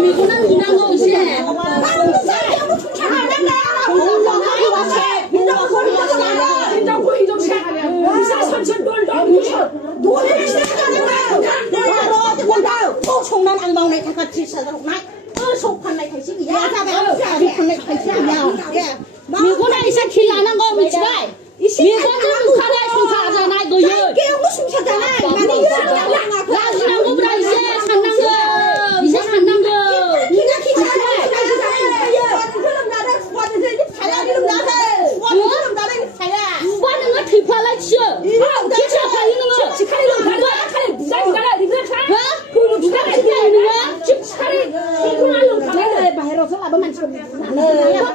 미고는 이난 거 없이. 총난 앙방 này thật chỉ sợ đâu này sốc phần này phải xí giá ra về phần này phải xí nhau 미고는 이제 길라는 거 믿지 마. 미고는 북한에 송사하잖아 너 여. 깨우고 숨차잖아 많이 라지난 거보다 이제 산난 거. 이제 산난 거. 기가 기차라 그럼 나를 와드세요 살아 이름 나를 와드세요 나를 살아 누가는 거 뒷발라 치어.